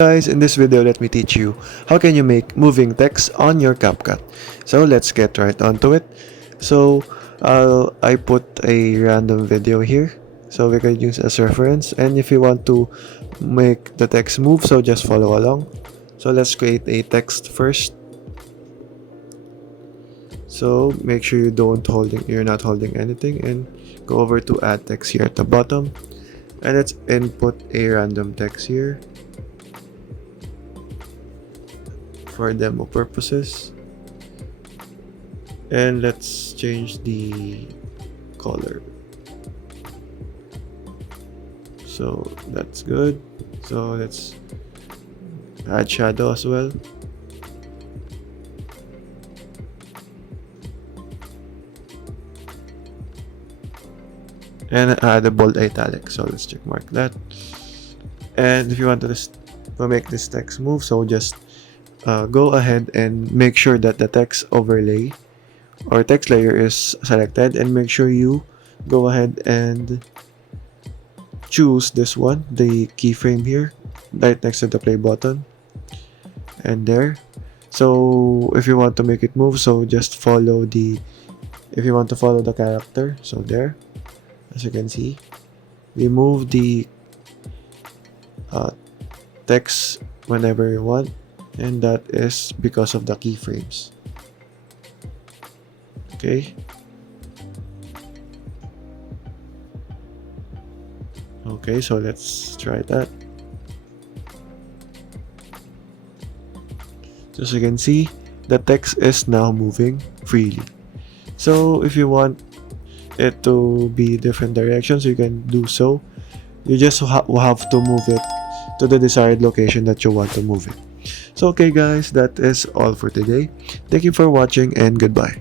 Guys, in this video let me teach you how can you make moving text on your Capcut. So let's get right onto it. So I put a random video here so we can use as reference, and if you want to make the text move, so just follow along. So let's create a text first. So make sure you're not holding anything, and go over to add text here at the bottom, and let's input a random text here for demo purposes, and let's change the color, so that's good. So let's add shadow as well, and add a bold italic, so let's check mark that. And if you want to make this text move, so just go ahead and make sure that the text overlay or text layer is selected, and make sure you go ahead and choose this one, the keyframe here right next to the play button, and there. So if you want to make it move, so just follow the character, so there, as you can see, we move the text whenever you want, and that is because of the keyframes. Okay. Okay, so let's try that. So as you can see, the text is now moving freely. So if you want it to be different directions, you can do so. You just will have to move it to the desired location that you want to move it. So okay guys, that is all for today. Thank you for watching, and goodbye.